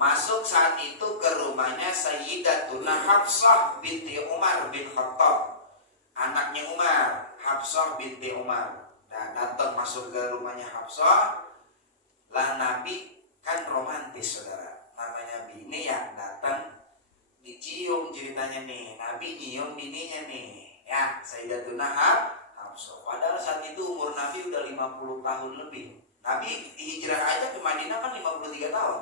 masuk saat itu ke rumahnya Sayyidatuna Hafsah binti Umar bin Khattab, anaknya Umar, Hafsah binti Umar. Nah, datang masuk ke rumahnya Hafsah. Lah Nabi kan romantis saudara, namanya bini ya, datang dicium ceritanya nih, Nabi nyium bininya nih ya, Sayyidatuna Hafsah. Padahal saat itu umur Nabi udah 50 tahun lebih. Nabi hijrah aja ke Madinah kan 53 tahun.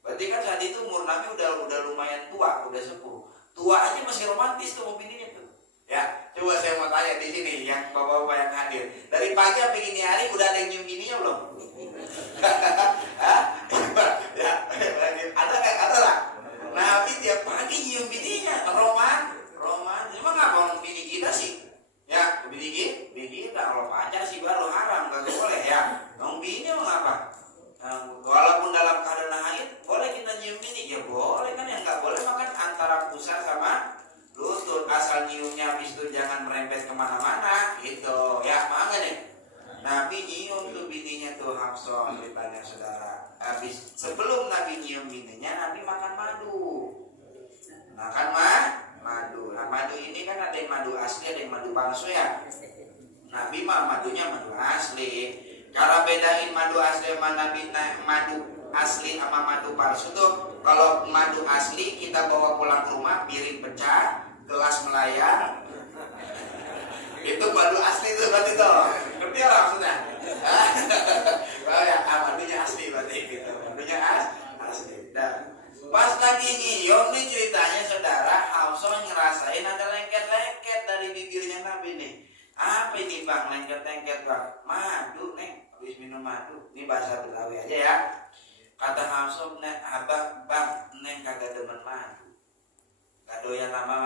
Berarti kan saat itu umur Nabi udah lumayan tua, udah sepuh. Tua aja masih romantis tuh bininya tuh. Ya, coba saya mau tanya di sini yang bapak-bapak yang hadir. Dari pagi sampai gini hari udah ada yang nyium bininya belum? Hah? Ya, ada nggak? Ada lah. Nabi tiap pagi nyium bininya, roman. Emang nggak mau bini kita sih? Ya, bini kita kalau pacar sih baru haram, nggak boleh ya. Dong bini mau apa? Walaupun dalam keadaan haid boleh kita nyium bini, ya boleh kan, yang nggak boleh makan antara pusar sama lutut, asal nyiumnya habis itu jangan merembet kemana-mana gitu ya. Makanya nih Nabi nyium tuh bininya tuh Hafsah ceritanya saudara. Habis sebelum Nabi nyium bininya, Nabi makan madu. Madu. Nah, madu ini kan ada yang madu asli, ada yang madu palsu ya. Nabi mah madunya madu asli. Cara bedain madu asli sama madu asli sama madu palsu tuh, kalau madu asli kita bawa pulang ke rumah, piring pecah, gelas melayang, itu madu asli tuh berarti tuh. Ngerti ya maksudnya? Oh ya, madunya asli berarti gitu. Madunya asli. Dan pas lagi nyium nih ceritanya saudara, Hafsah ngerasain ada lengket-lengket dari bibirnya Nabi nih. Apa ini bang, lengket-lengket bang? Madu neng, habis minum madu. Ini bahasa Betawi aja ya. Kata Hafsah, abang bang, neng kagak demen madu, gak doyan sama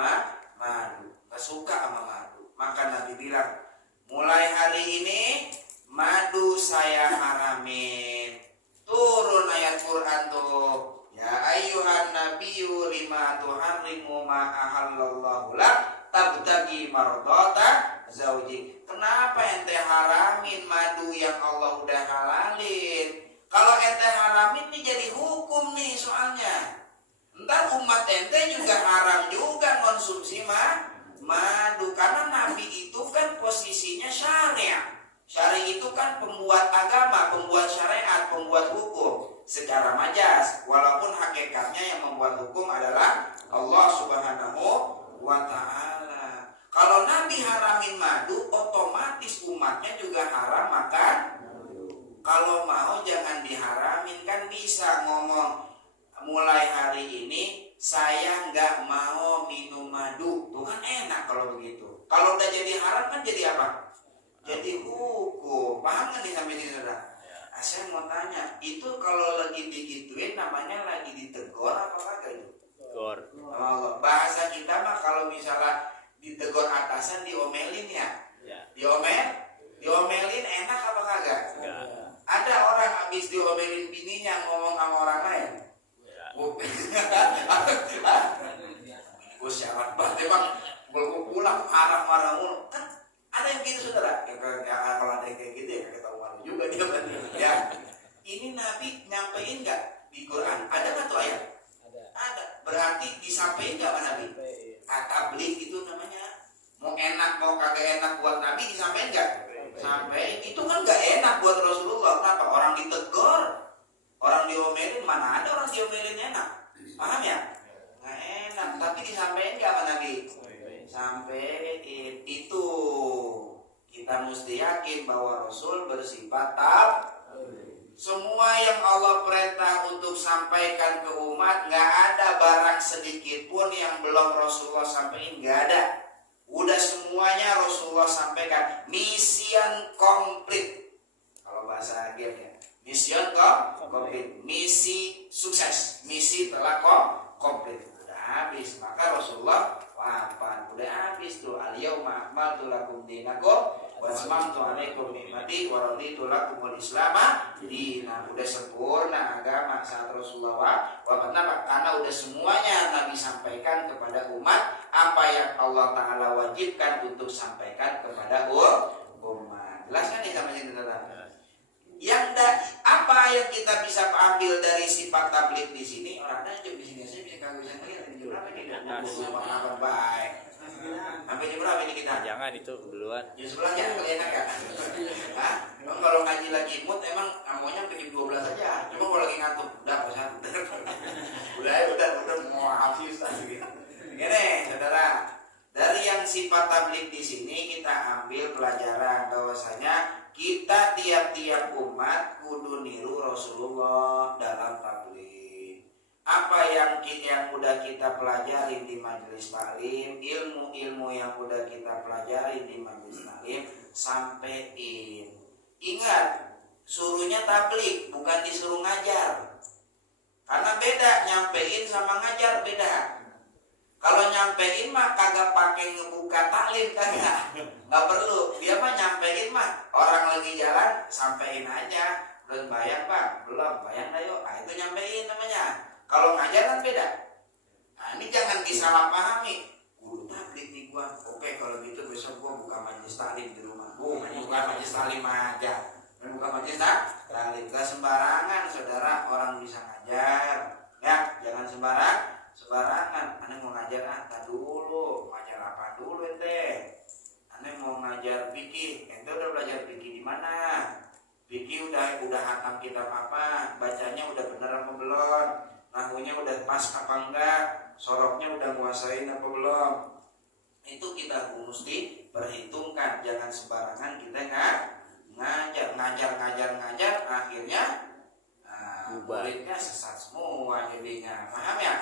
madu, gak suka sama madu. Maka Nabi bilang, mulai hari ini madu saya haramin. Turun ayat Quran tuh, ya ayyuhan nabiyyu lima tuharrimu ma ahallallahu lak tabtagi mardata zauji. Kenapa ente haramin madu yang Allah udah halalin? Kalau ente haramin nih jadi hukum nih soalnya. Ntar umat ente juga haram juga konsumsi madu. Karena Nabi itu kan posisinya syariah. Syariah itu kan pembuat agama, pembuat syariat, pembuat hukum secara majas. Walaupun hakikatnya yang membuat hukum adalah Allah Subhanahu wa ta'ala. Kalau Nabi haramin madu, otomatis umatnya juga haram makan. Kalau mau jangan diharamin, kan bisa ngomong mulai hari ini saya nggak mau minum madu. Tuh kan enak kalau begitu. Kalau udah jadi haram kan jadi apa? Jadi hukum. Paham nggak nih sampai sini saudara? Saya mau tanya, itu kalau lagi digituin namanya lagi ditegur apa kagak itu? Tegur. Oh, bahasa kita mah kalau misalnya ditegur atasan diomelin ya. Diomelin enak apa kagak? Ada orang habis diomelin bininya ngomong sama orang lain. Gue syarat banget emang, gue pulang marah-marah mulu. Kan ada yang gitu saudara. Kalau ada yang kayak gitu ya ketahuan juga dia berarti. Ya, ini Nabi nyampein nggak di Quran? Ada nggak tuh ayat? Ada. Berarti disampaikan nggak sama Nabi? Tabligh itu namanya. Mau enak mau kagak enak buat Nabi disampaikan nggak? Sampai itu kan nggak enak buat Rasulullah. Kenapa? Orang ditegur, orang diomelin, mana ada orang diomelin enak? Paham ya? Nggak enak. Tapi disampaikan nggak sama Nabi? Sampai itu kita mesti yakin bahwa Rasul bersifat semua yang Allah perintah untuk sampaikan ke umat, nggak ada barang sedikit pun yang belum Rasulullah sampaikan, nggak ada. Udah semuanya Rasulullah sampaikan. Mission komplit. Kalau bahasa game ya, mission komplit. Misi sukses. Misi telah komplit. Udah habis. Maka Rasulullah wafat. Udah habis tuh. Al-yauma akmaltu lakum dinakum wa atmamtu alaikum ni'mati wa raditu lakumul islama dinan. Udah sempurna agama saat Rasulullah wafat. Karena udah semuanya Nabi sampaikan kepada umat apa yang Allah Ta'ala wajibkan untuk sampaikan kepada umat. Jelas kan nih sama sini teman? Apa yang kita bisa ambil dari sifat tabligh di sini? Orang ada di sini saya bisa kagak bisa ngeliat di berapa ini apa baik. Sampai jam berapa ini kita? Jangan itu duluan. Jam 11 ya, kalian enak ya? Hah? Emang kalau ngaji lagi mood emang maunya sampai jam 12 aja. Cuma kalau lagi ngantuk, udah bosan. udah mau habis gitu. Gini, saudara. Dari yang sifat tabligh di sini kita ambil pelajaran bahwasanya kita tiap-tiap umat kudu niru Rasulullah dalam tabligh. Apa yang udah kita pelajari di majelis taklim, ilmu-ilmu yang udah kita pelajari di majelis taklim, sampein. Ingat, suruhnya tabligh bukan disuruh ngajar. Karena beda, nyampein sama ngajar beda. Kalau nyampein mah kagak pakai ngebuka taklim, kagak. Nggak perlu. Dia mah nyampein mah orang lagi jalan sampein aja. Belum bayang bang? Belum bayang ayo. Nah itu nyampein namanya. Kalau ngajar kan beda. Nah ini jangan disalahpahami. Guru tabligh nih gua. Oke kalau gitu besok gua buka majelis taklim di rumah. Buka majelis taklim aja. Buka majelis taklim. Gak sembarangan saudara orang bisa ngajar. Ya jangan sembarangan. Aneh mau ngajar dulu. Ngajar apa dulu ente? Aneh mau ngajar fikih. Ente udah belajar fikih di mana? Fikih udah hatam kitab apa? Bacanya udah bener apa belum? Nahunya udah pas apa enggak? Soroknya udah nguasain apa belum? Itu kita mesti perhitungkan. Jangan sembarangan kita ngajar. Akhirnya muridnya sesat semua jadinya. Paham ya?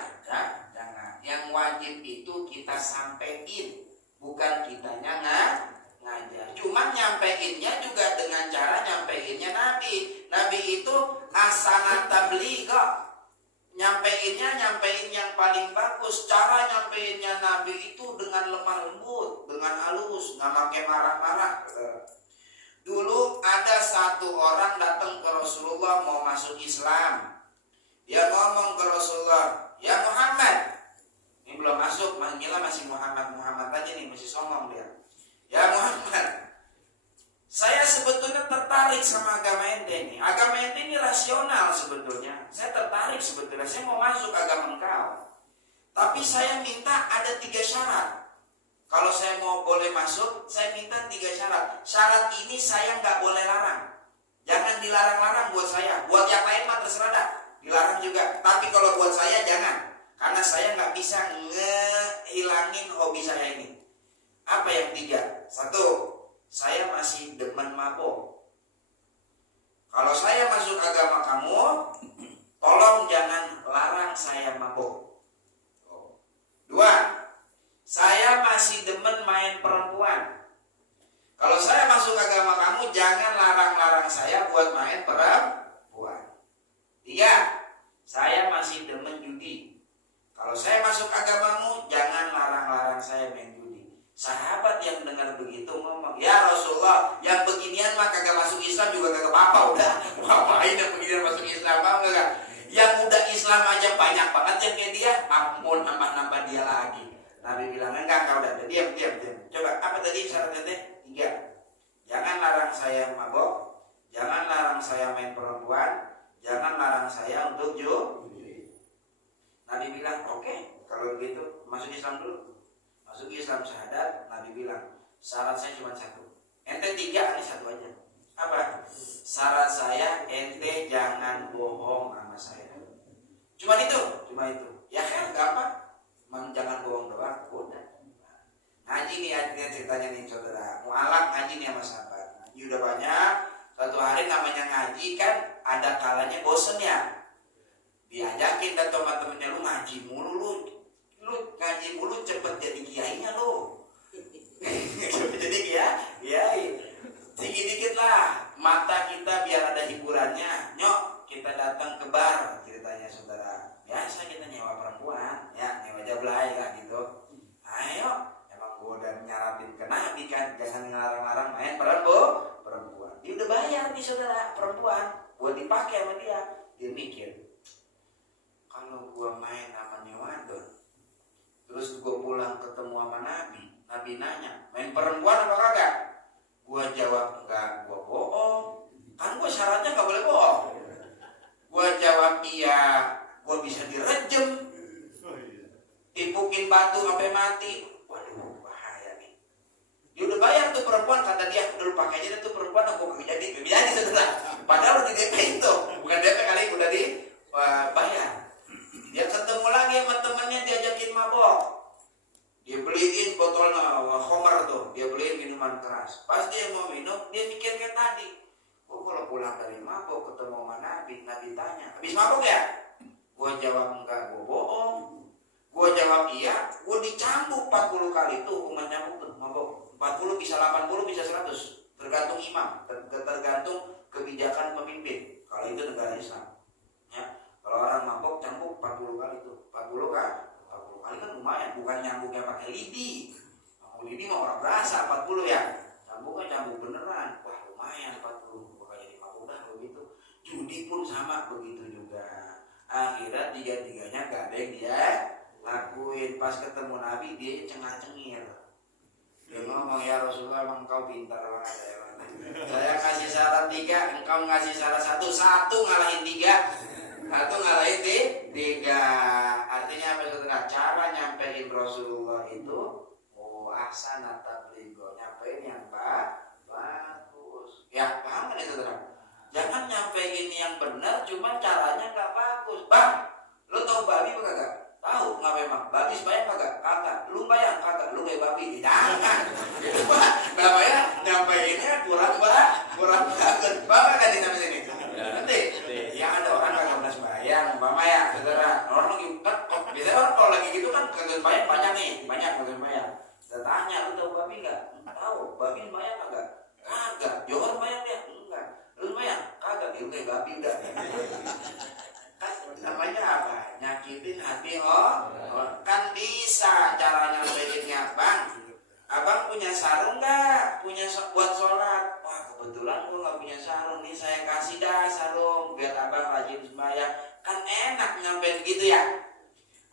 Jangan. Yang wajib itu kita sampein, bukan kitanya ngajar. Cuman nyampeinnya juga dengan cara nyampeinnya Nabi. Nabi itu hasanat tabligh. Nyampeinnya yang paling bagus. Cara nyampeinnya Nabi itu dengan lemah lembut, dengan halus, nggak pakai marah-marah. Dulu ada satu orang datang ke Rasulullah mau masuk Islam. Dia ngomong ke Rasulullah, ya Muhammad. Ini belum masuk, manggilnya masih Muhammad aja nih, masih songong dia. Ya Muhammad, saya sebetulnya tertarik sama agama ente ini. Agama ente ini rasional sebetulnya. Saya tertarik sebetulnya, saya mau masuk agama engkau. Tapi saya minta ada 3 syarat. Kalau saya mau boleh masuk, saya minta 3 syarat. Syarat ini saya nggak boleh larang. Jangan dilarang-larang buat saya. Buat yang lain mah terserah dah. Dilarang juga. Tapi kalau buat saya jangan. Karena saya nggak bisa ngehilangin hobi saya ini. Apa yang 3? 1, saya masih demen mabok. Kalau saya masuk agama kamu, tolong jangan larang saya mabok. 2, saya masih demen main perempuan. Kalau saya masuk agama kamu, jangan larang-larang saya buat main perempuan. 3, saya masih demen judi. Kalau saya masuk agamamu, jangan larang-larang saya main judi. Sahabat yang dengar begitu ngomong, ya Rasulullah, yang beginian mah kagak masuk Islam juga kagak apa-apa udah. Ngapain yang beginian masuk Islam enggak? Yang udah Islam aja banyak banget yang kayak dia, mau nambah-nambah dia lagi. Nabi bilang, enggak, udah diam. Coba, apa tadi syaratnya? 3. Jangan larang saya mabok, jangan larang saya main perempuan, jangan larang saya untuk judi. Nabi bilang, oke, kalau begitu masuk Islam dulu. Masuk Islam syahadat, Nabi bilang, syarat saya cuma 1. Ente 3, ini 1 aja. Apa? Syarat saya, ente jangan bohong sama saya. Cuma itu. Ya kan, gampang. Jangan bohong doang, udah. Ngaji nih ceritanya nih saudara. Mu'alaf ngaji nih sama sahabat. Ngaji udah banyak. Suatu hari namanya ngaji kan ada kalanya bosen ya. Diajakin dan teman-temannya, lu ngaji mulu lu ngaji mulu cepet jadi kiainya lu. Jadi kiai. Dikit-dikit lah mata kita biar ada hiburannya. Nyok, kita datang ke bar ceritanya saudara. Biasa kita nyewa perempuan, ya nyewa jablay lah gitu. Ayo, emang gue udah nyaratin ke Nabi kan, jangan ngelarang-larang main perempuan. Dia udah bayar nih saudara perempuan, gue dipakai sama dia. Dia mikir, kalau gue main sama nyewadon, terus gue pulang ketemu sama Nabi nanya, main perempuan apa kagak? Gue jawab enggak, gue bohong. Kan gue syaratnya iya gue bisa direjem, tipukin batu sampai mati. Waduh, bahaya nih. Dia udah bayar tuh perempuan, kata dia, udah lu pakai aja tuh perempuan, aku gak jadi saudara. Padahal udah di DP itu, bukan DP kali, udah dibayar. Dia ketemu lagi sama temennya, diajakin mabok. Dia beliin botolnya Homer tuh, dia beliin minuman keras. Pas dia mau minum, dia mikir kayak tadi. Oh, kalau pulang dari mabok ketemu sama Nabi, Nabi tanya, habis mabok ya? Gua jawab enggak, gua bohong. Gua jawab iya, gua dicambuk 40 kali tuh, hukuman nyambuk tuh, mabok. 40 bisa 80 bisa 100, tergantung imam, tergantung kebijakan pemimpin. Kalau itu negara Islam. Ya. Kalau orang mabok cambuk 40 kali tuh. 40 kan? 40 kali kan lumayan, bukan nyambuknya pakai lidi. Kalau lidi mah orang berasa 40 ya. Cambuknya cambuk beneran. Wah, lumayan 40. Bakal jadi mabuk dah begitu. Judi pun sama begitu juga. Akhirnya tiga-tiganya gak ada yang dia lakuin. Pas ketemu Nabi dia cengar-cengir. Dia ngomong, ya Rasulullah, emang engkau pintar banget ya. Saya kasih syarat 3, engkau ngasih syarat 1, 1 ngalahin 3, 1 ngalahin 3. Artinya apa saudara? Cara nyampein Rasulullah itu ahsanat tabligho, nyampein yang bagus. Ya paham kan ya saudara? Jangan nyampein yang benar, cuma caranya nggak bagus. Bang, lu tahu babi apa kagak? Tahu nggak memang? Babi bayang kagak? Kagak. Lu bayang kagak? Lu kayak babi? Jangan. Itu mah namanya nyampeinnya kurang banget. Bapak kan di sampai sini. Nanti, ya ada orang kagak pernah sembahyang, umpama ya, saudara. Orang lagi kan, biasanya orang kalau lagi gitu kan kagak sembahyang banyak nih, banyak kagak sembahyang. Saya tanya, lu tahu babi nggak? Tahu. Babi sembahyang kagak? Kagak. Johor sembahyang dia? Enggak. Lu sembahyang? Kagak. Lu kayak babi udah. Kan namanya apa? Nyakitin hati kan bisa caranya bedanya. Bang, abang punya sarung nggak? Punya buat sholat? Wah, kebetulan gua nggak punya sarung nih, saya kasih dah sarung biar abang rajin sembahyang. Kan enak nyampein gitu ya.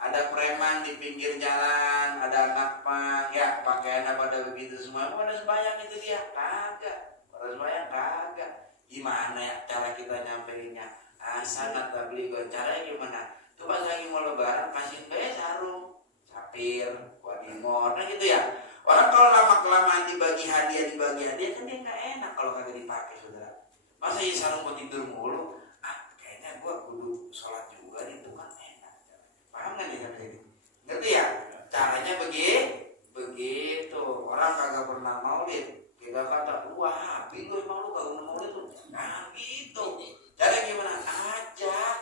Ada preman di pinggir jalan, ada anak pang, ya pakaiannya pada begitu semua, pada sembahyang itu dia? Kagak. Pada sembahyang kagak. Gimana ya cara kita nyampeinnya? Ahsanat tabligho, caranya gimana? Tuh pas lagi mau lebaran kasih sarung, sapir, wadimor, nah gitu ya. Orang kalau lama kelamaan dibagi hadiah kan dia nggak enak kalau kagak dipakai saudara. Masa ya sarung buat tidur mulu? Kayaknya gua kudu sholat juga nih, tuh kan enak. Paham nggak nih sampai ini? Ngerti ya? Caranya begitu. Orang kagak pernah maulid, kita kata, wah, bingung emang lu kagak pernah maulid tuh. Nah gitu. Cara gimana? Ajak.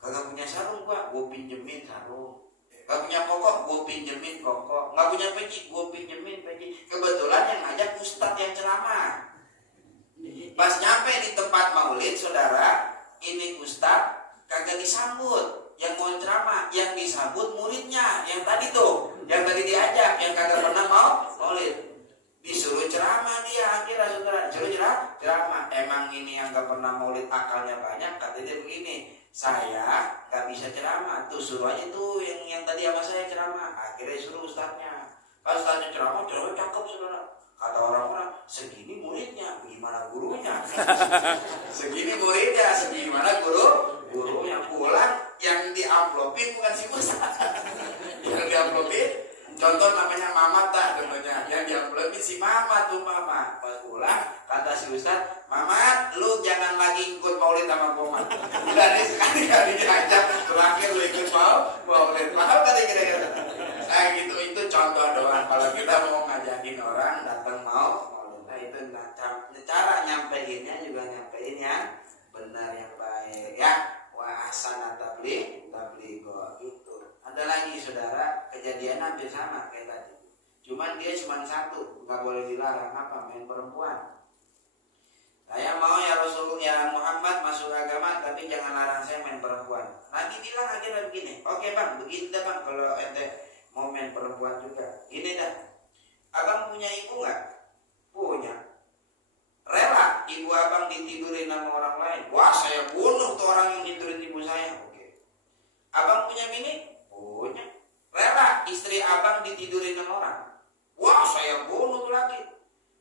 Kagak punya sarung gua pinjemin sarung. Gak punya kokok, gue pinjemin kokok. Gak punya peci, gue pinjemin peci. Kebetulan yang ngajak ustadz yang ceramah. Pas nyampe di tempat maulid, saudara, ini ustadz kagak disambut. Yang mau ceramah, yang disambut muridnya. Yang tadi tuh, yang tadi diajak, yang kagak pernah mau maulid. Disuruh ceramah dia akhirnya saudara. Disuruh ceramah. Emang ini yang gak pernah maulid akalnya banyak. Kata dia begini, saya gak bisa ceramah, tuh suruh aja tuh yang tadi sama saya ceramah. Akhirnya suruh ustadznya. Kalau ustadznya ceramah cakep saudara. Kata orang-orang, segini muridnya, gimana gurunya? Segini muridnya, segimana gurunya. Pulang yang diamplopin bukan si ustadz. Yang diamplopin contoh namanya Mamat tak contohnya, yang diamplopin si Mamat tuh Mama. Pas pulang kata si ustadz, Mamat, lu jangan lagi ikut maulid sama Komat. Dari sekali-kali diajak, terakhir lu ikut maulid. Paham tadi kira-kira? Nah gitu, itu contoh doang. Kalau kita mau ngajakin orang datang mau maulid, nah itu cara nyampeinnya juga nyampein yang benar, yang baik ya. Wa ahsanat tabligho itu. Ada lagi saudara, kejadian hampir sama kayak tadi. Cuman dia cuma satu, nggak boleh dilarang apa? Main perempuan. Saya mau ya Rasulullah ya Muhammad masuk agama, tapi jangan larang saya main perempuan. Nabi bilang akhirnya begini, oke bang, begini dah bang, kalau ente mau main perempuan juga, ini dah. Abang punya ibu nggak? Punya. Rela ibu abang ditidurin sama orang lain? Wah, saya bunuh tuh orang yang tidurin ibu saya. Oke. Abang punya bini? Punya. Rela istri abang ditidurin sama orang? Wah, saya bunuh tuh lagi.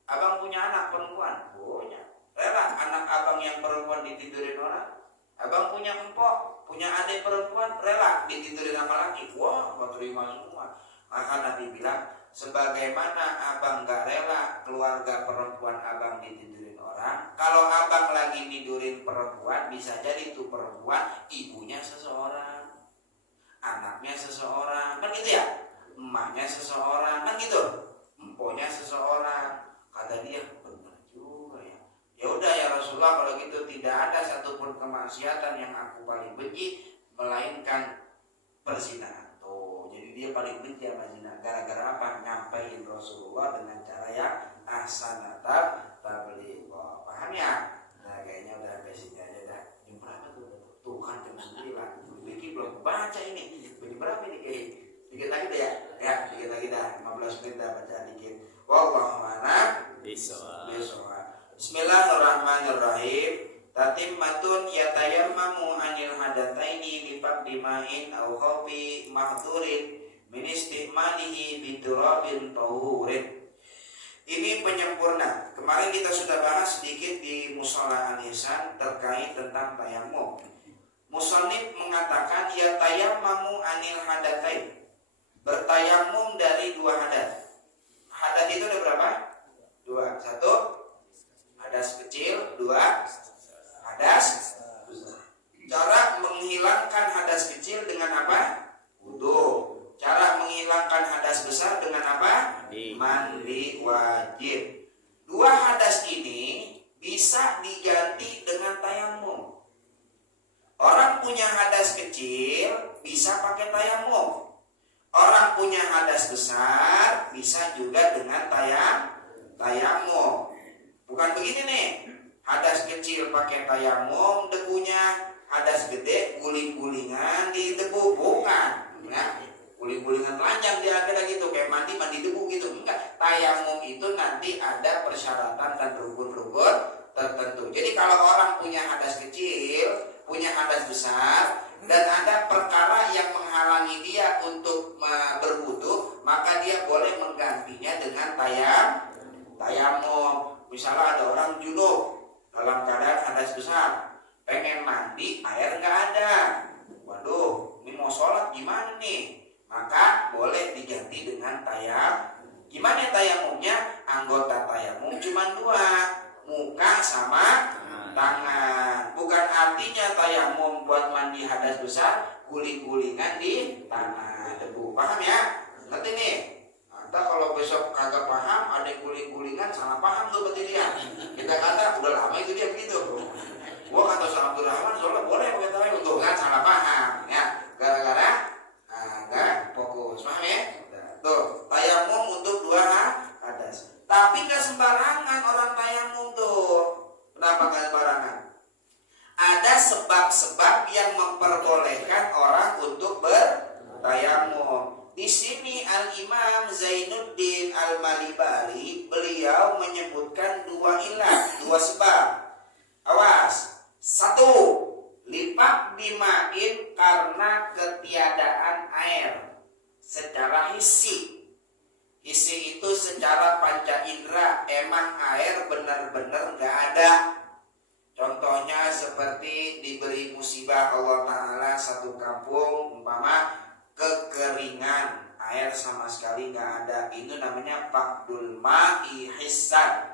Abang punya anak perempuan? Punya. Rela anak abang yang perempuan ditidurin orang? Abang punya empok? punya adik perempuan rela ditidurin sama laki. Wah, gak terima semua. Maka Nabi bilang, sebagaimana abang gak rela keluarga perempuan abang ditidurin orang, kalau abang lagi tidurin perempuan, bisa jadi itu perempuan ibunya seseorang, anaknya seseorang, kan gitu ya, emaknya seseorang, kan gitu, emponya seseorang. Kata dia, benar juga ya. Ya udah ya Rasulullah, kalau gitu tidak ada satupun kemaksiatan yang aku paling benci melainkan perzinahan. Tuh, jadi dia paling benci sama zina. Gara-gara apa? Nyampein Rasulullah dengan cara yang ahsanatal tabligh. Paham ya? Nah, kayaknya udah sampai sini aja dah. Jam berapa tuh? Tuh kan jam 9. Bikin belum baca ini. Jam berapa ini? Dikit lagi deh ya. Ya, dikit lagi dah. 15 menit dah baca dikit. Wallahu a'lam bishawab. Bismillahirrahmanirrahim. Tatimmatun yatayammamu anil hadataini bifaqdi ma'in aw khawfi mahdhurin min istimalihi biturabin tahurin. Ini penyempurna. Kemarin kita sudah bahas sedikit di Mushola Al-Ihsan terkait tentang tayammum. Musannif mengatakan yatayammamu anil hadatain, bertayamum dari dua hadas. Hadas itu ada berapa? Dua. Satu, hadas kecil. Dua, hadas besar. Cara menghilangkan hadas kecil dengan apa? Wudu. Cara menghilangkan hadas besar dengan apa? Mandi wajib. Dua hadas ini bisa diganti dengan tayamum. Orang punya hadas kecil bisa pakai tayamum. Orang punya hadas besar bisa juga dengan tayamum. Bukan begini nih. Hadas kecil pakai tayamum, debunya. Hadas gede guling-gulingan di debu, bukan. Nah, guling-gulingan telanjang dia kira gitu, kayak mandi debu gitu. Enggak. Tayamum itu nanti ada persyaratan dan rukun-rukun tertentu. Jadi kalau orang punya hadas kecil, punya hadas besar, dan ada perkara yang menghalangi dia untuk berwudu, maka dia boleh menggantinya dengan tayamum. Misalnya ada orang junub dalam keadaan hadas besar, pengen mandi, air nggak ada. Waduh, ini mau sholat gimana nih? Maka boleh diganti dengan tayamum. Gimana tayamumnya? Anggota tayamum cuma dua, muka sama tangan. Bukan artinya tayamum buat mandi hadas besar, guling-gulingan di tanah debu. Paham ya? Nanti nih, Anda kalau besok kagak paham, ada yang guling-gulingan, salah paham tuh berarti dia. Kita kata udah lama itu dia begitu. Gua kata salah Abdurrahman, soalnya boleh pakai tayamum, tuh kan salah paham. Ya, gara-gara nggak fokus. Paham ya? Tuh, tayamum untuk dua hadas. Tapi nggak sembarangan orang tayamum tuh. Kenapa nggak sembarangan? Ada sebab-sebab yang memperbolehkan orang untuk bertayamum. Di sini Al-Imam Zainuddin Al-Malibari beliau menyebutkan dua ilah, dua sebab. Awas. Satu, lipat dimain karena ketiadaan air secara hissi. Hissi itu secara panca indera, emang air benar-benar nggak ada. Contohnya seperti diberi musibah Allah Ta'ala satu kampung, umpama kekeringan, air sama sekali nggak ada. Itu namanya faqdul ma'i hissan.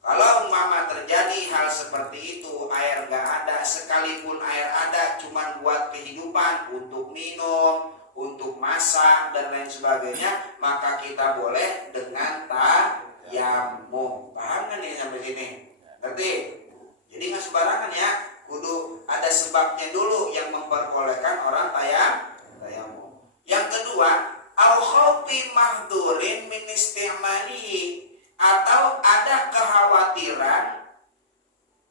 Kalau umpama terjadi hal seperti itu, air nggak ada, sekalipun air ada cuman buat kehidupan, untuk minum, untuk masak dan lain sebagainya, maka kita boleh dengan tayamum. Paham kan nih sampai sini? Ngerti? Jadi nggak sembarangan ya, kudu ada sebabnya dulu yang memperbolehkan orang tayamum. Yang kedua, al-khawfi mahdhurin min istimalihi, atau ada kekhawatiran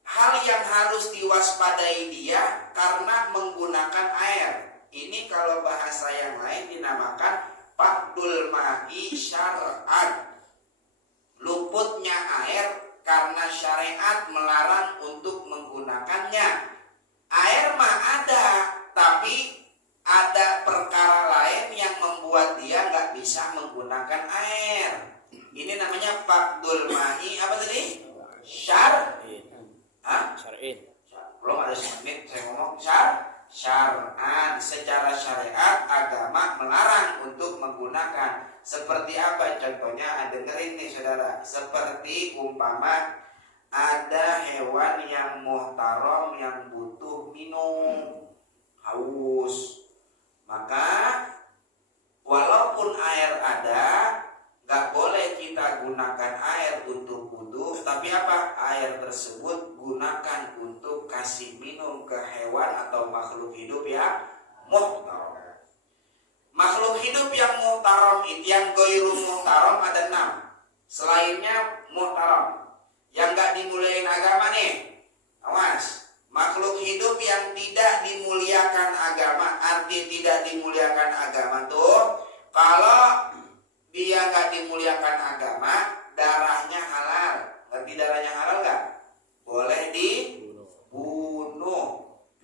hal yang harus diwaspadai dia karena menggunakan air. Ini kalau bahasa yang lain dinamakan faqdul ma'i syar'an, luputnya air karena syariat melarang untuk menggunakannya. Air mah ada, tapi ada perkara lain yang membuat dia nggak bisa menggunakan air. Ini namanya faqdul ma'i apa tadi? Syar'in. Syar'in. Belum ada semenit saya ngomong syar'an, secara syariat agama melarang untuk menggunakan. Seperti apa contohnya? Dengerin nih saudara, seperti umpama ada hewan yang muhtaram yang butuh minum, haus, maka walaupun air ada, nggak boleh kita gunakan air untuk wudhu, tapi apa? Air tersebut gunakan untuk kasih minum ke hewan atau makhluk hidup yang muhtaram. Makhluk hidup yang muhtaram itu, yang goiru muhtaram ada 6. Selainnya muhtaram. Yang nggak dimuliain agama nih, awas. Makhluk hidup yang tidak dimuliakan agama, arti tidak dimuliakan agama tuh, kalau dia nggak dimuliakan agama, darahnya halal. Ngerti darahnya halal nggak? Boleh dibunuh.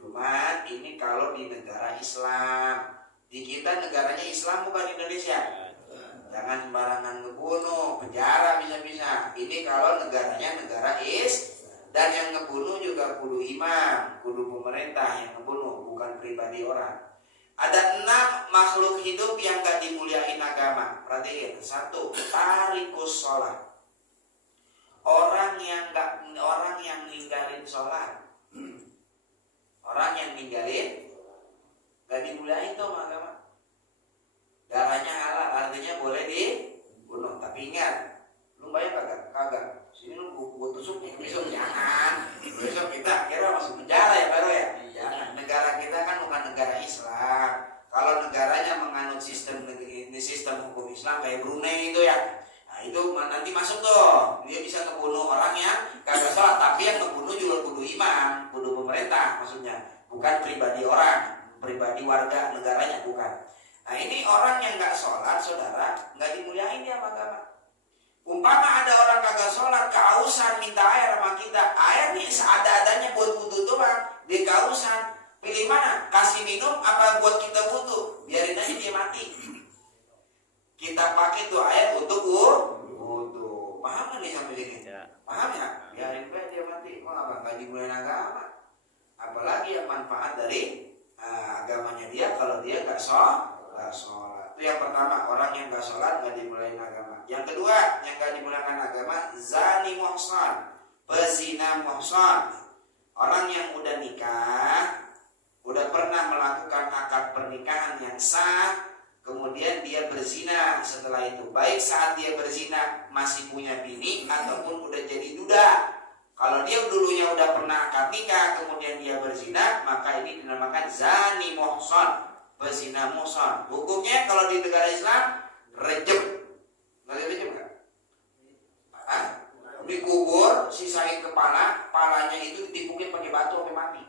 Cuman ini kalau di negara Islam. Di kita negaranya Islam bukan Indonesia. Jangan sembarangan ngebunuh, penjara bisa-bisa. Ini kalau negaranya negara dan yang ngebunuh juga kudu imam, kudu pemerintah yang ngebunuh, bukan pribadi orang. Ada 6 makhluk hidup yang gak dimuliain agama. Perhatiin, 1, tarikus sholat. Orang yang ninggalin sholat. Orang yang ninggalin gak dimuliain tuh sama agama. Darahnya halal, artinya boleh dibunuh. Tapi ingat, lu bayang kagak? Sini lu gua tusuk nih, besok jangan. Besok kita kira masuk penjara ya baru ya. Jangan. Negara kita kan bukan negara Islam. Kalau negaranya menganut sistem hukum Islam kayak Brunei itu ya, nah itu nanti masuk tuh. Dia bisa ngebunuh orang yang kagak sholat, tapi yang ngebunuh juga kudu imam, kudu pemerintah maksudnya, bukan pribadi orang, pribadi warga negaranya bukan. Nah ini orang yang nggak sholat, saudara, nggak dimuliain dia sama agama. Umpama ada orang kagak sholat, kehausan minta air sama kita, air nih seada-adanya buat wudhu doang, dia kehausan, pilih mana? Kasih minum apa buat kita wudhu? Biarin aja dia mati. Kita pakai tuh air untuk wudhu. Paham nggak nih sampai sini? Ya. Paham ya? Biarin aja dia mati. Wah, apa nggak dimuliain agama? Apalagi yang manfaat dari agamanya dia kalau dia nggak sholat. Itu yang pertama, orang yang gak sholat gak dimuliakan agama. Yang kedua, yang gak dimuliakan agama, zani muhsan, pezina muhsan. Orang yang udah nikah, udah pernah melakukan akad pernikahan yang sah, kemudian dia berzina setelah itu. Baik saat dia berzina masih punya bini ataupun udah jadi duda. Kalau dia dulunya udah pernah akad nikah, kemudian dia berzina, maka ini dinamakan zani muhsan, berzina muhsan. Hukumnya kalau di negara Islam rejim. Nggak rejim nggak? Dikubur, sisain kepalanya itu dipukul pakai batu sampai mati.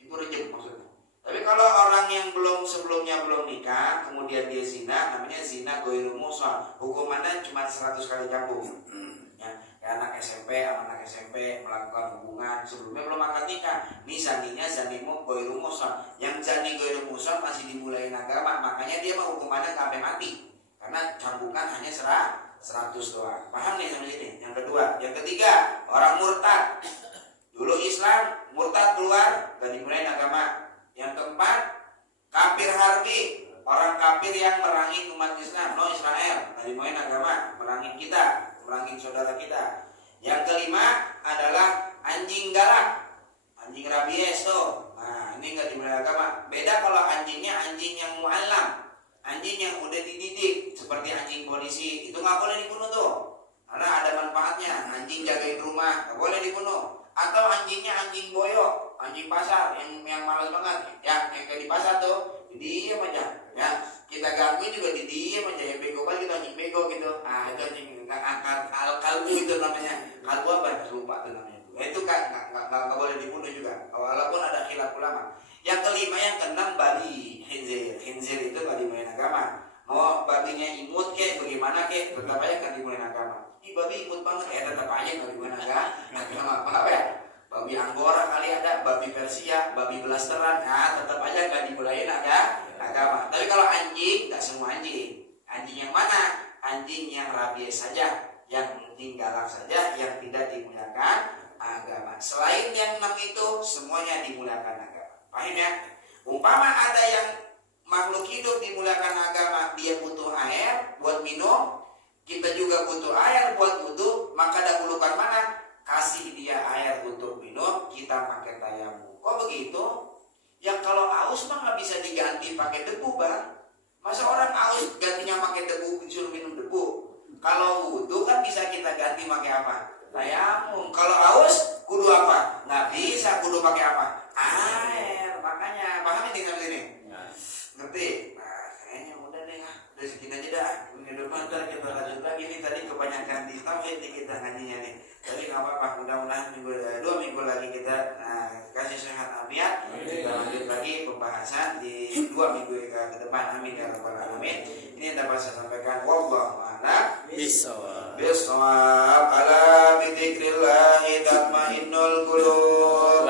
Itu rejim maksudnya. Tapi kalau orang yang sebelumnya belum nikah, kemudian dia zina, namanya zina goiru muhsan. Hukumannya cuma 100 kali cambuk. Ya, kayak anak SMP melakukan hubungan sebelumnya belum akad nikah. Ini zaninya zanimu goiru muhsan. Yang zani goiru muhsan masih dimulain agama, makanya dia mah hukumannya nggak sampai mati. Karena cambukan hanya 100 doang. Paham nih sampai sini? Yang kedua, yang ketiga, orang murtad. Dulu Islam, murtad keluar, gak dimulain agama. Yang keempat, kafir harbi, orang kafir yang merangin umat Islam, no Israel, gak dimulain agama, merangin kita, merangin saudara kita. Yang kelima adalah anjing galak, anjing rabies tuh. Nah ini gak dimulain agama. Beda kalau anjingnya anjing yang mu'allam, anjing yang udah dididik seperti anjing polisi, itu nggak boleh dibunuh tuh, karena ada manfaatnya. Anjing jagain rumah nggak boleh dibunuh. Atau anjingnya anjing boyo, anjing pasar yang malas banget, ya yang kayak di pasar tuh, diam aja, ya kita gangguin juga diam aja, ya bego banget gitu, anjing bego gitu. Ah itu anjing kalbu itu namanya, kalbu apa? Lupa tuh namanya. Itu nggak boleh dibunuh juga, walaupun ada khilaf ulama. Yang kelima, yang keenam, babi khinzir itu nggak dimulain agama. Mau babinya imut kek, bagaimana kek, tetap aja nggak dimulain agama. Ih babi imut banget ya, tetap aja nggak dimulain agama. Apa ya? Babi Anggora kali ada, babi Persia, babi Blasteran, nah tetap aja nggak dimulain agama. Tapi kalau anjing, nggak semua anjing. Anjing yang mana? Anjing yang rabies saja, yang anjing galak saja, yang tidak dimuliakan agama. Selain yang 6 itu, semuanya dimuliakan agama. Paham ya? Umpama ada yang makhluk hidup dimulakan agama, dia butuh air buat minum, kita juga butuh air buat wudhu, maka dahulukan mana? Kasih dia air untuk minum, kita pakai tayamum. Kok begitu? Ya kalau aus mah nggak bisa diganti pakai debu, Bang. Masa orang aus gantinya pakai debu, disuruh minum debu? Kalau wudhu kan bisa kita ganti pakai apa? Tayamum. Kalau aus kudu apa? Nggak bisa, kudu pakai apa? Air. Makanya paham ini sampai sini? Ngerti? Nah, kayaknya udah deh, udah segini aja dah. Minggu depan ntar kita lanjut lagi nih. Tadi kebanyakan di tauhid nih kita ngajinya nih. Tapi nggak apa-apa, mudah-mudahan 2 minggu lagi kita kasih sehat afiat. Kita lanjut lagi pembahasan di 2 minggu ke depan. Amin ya rabbal alamin. Ini yang dapat saya sampaikan. Wallahu a'lam bishawab. Ala bi dzikrillah tatmainnul qulub.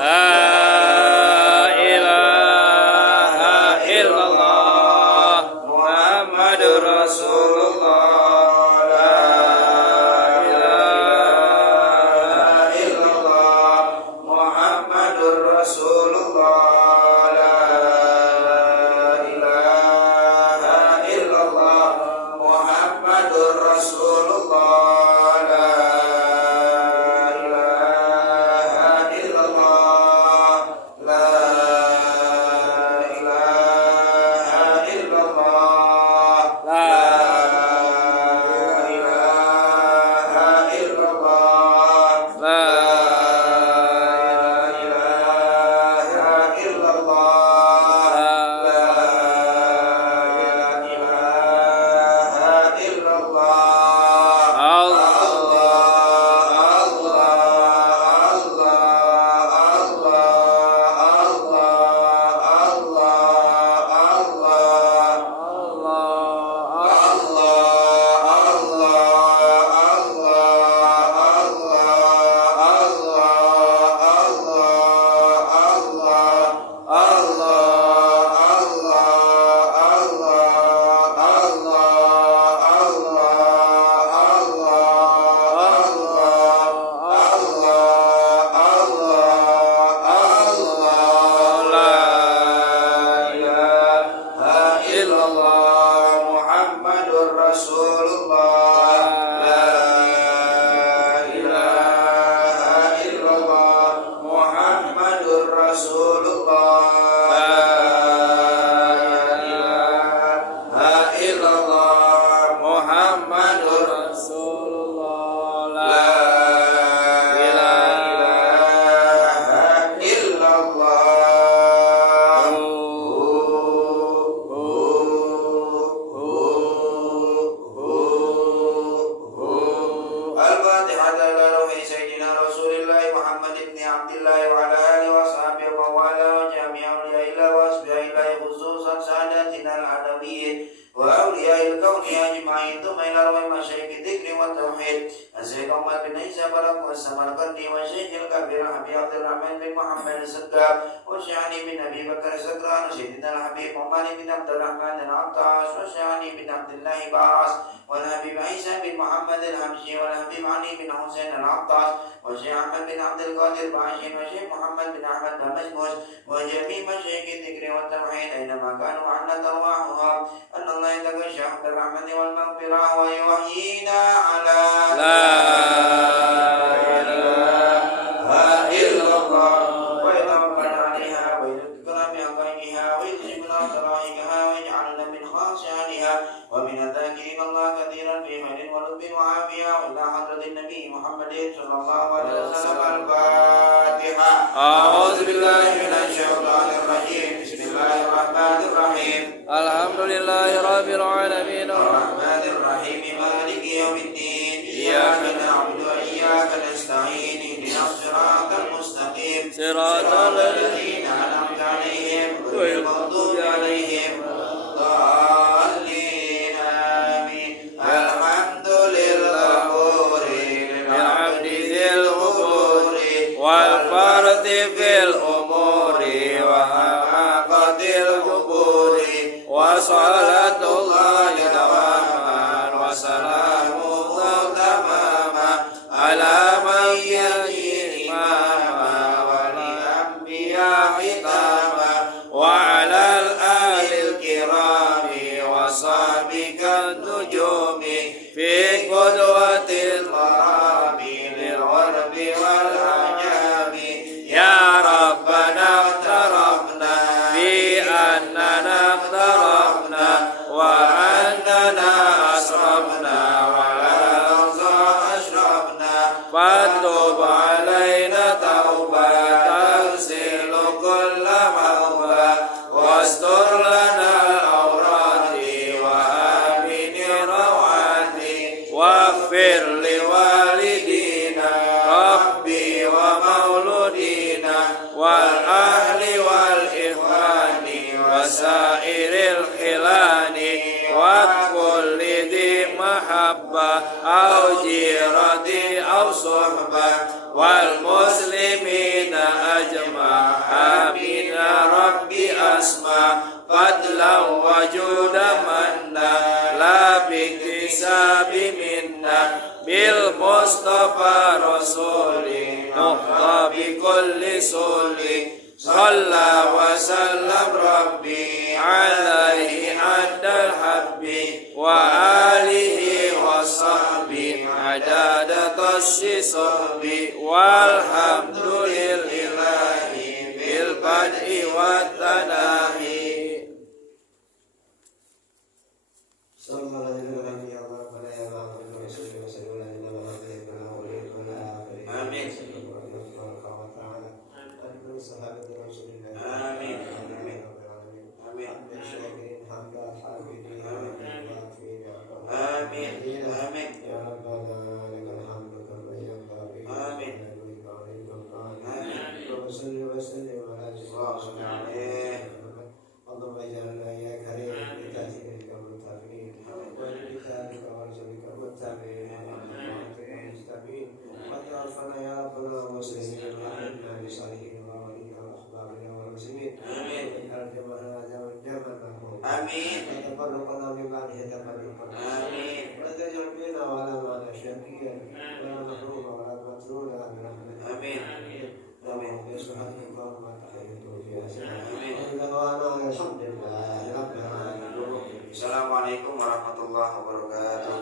wa ala أننا اقترفنا وأننا أسرفنا ولا نرضى أشرفنا فتب علينا توبة تغسل كل موبة واستر لنا العورات وآمن الروعات واغفر لوالدينا ربي ومولودينا والأهل والإخوان وسائر الخلان وكل ذي محبة أو جيرة أو صحبة والمسلمين أجمع آمين ربي أسمع فضلا وجودا منا لا باكتساب منا بالمصطفى رسولي نحظى بكل سولي صلى وسلم ربي عليه عند الحب وآله وصحبه عدد طش صحبه والحمد لله بالبدء والتناهي. Amin. Amin. Amin. Amin. Ya Rabbana lakal hamdu kama yanbaghi. Amin. Amin. Salli wa sallim ala Allahumma ij'alna ya karim bi ta'zimika muttaqin wa bi kitabika wa rasulika muttaqin mustaqim wa ta'afana ya rabbana muslimin wa inna bi salihin wa walika wa akhbarina wa muslimin. Amin. Amin. Tabarrukna min ba'dihi tabarrukan. Amin. Wa taj'al bina wa la ma'ana syaqiyan wa la mahruma wa la matruna bi rahmatika. Amin. Amin. Ya subhanallah wa tahiyyatu fiha. Amin. Alhamdulillah rabbil alamin. Assalamualaikum warahmatullahi wabarakatuh.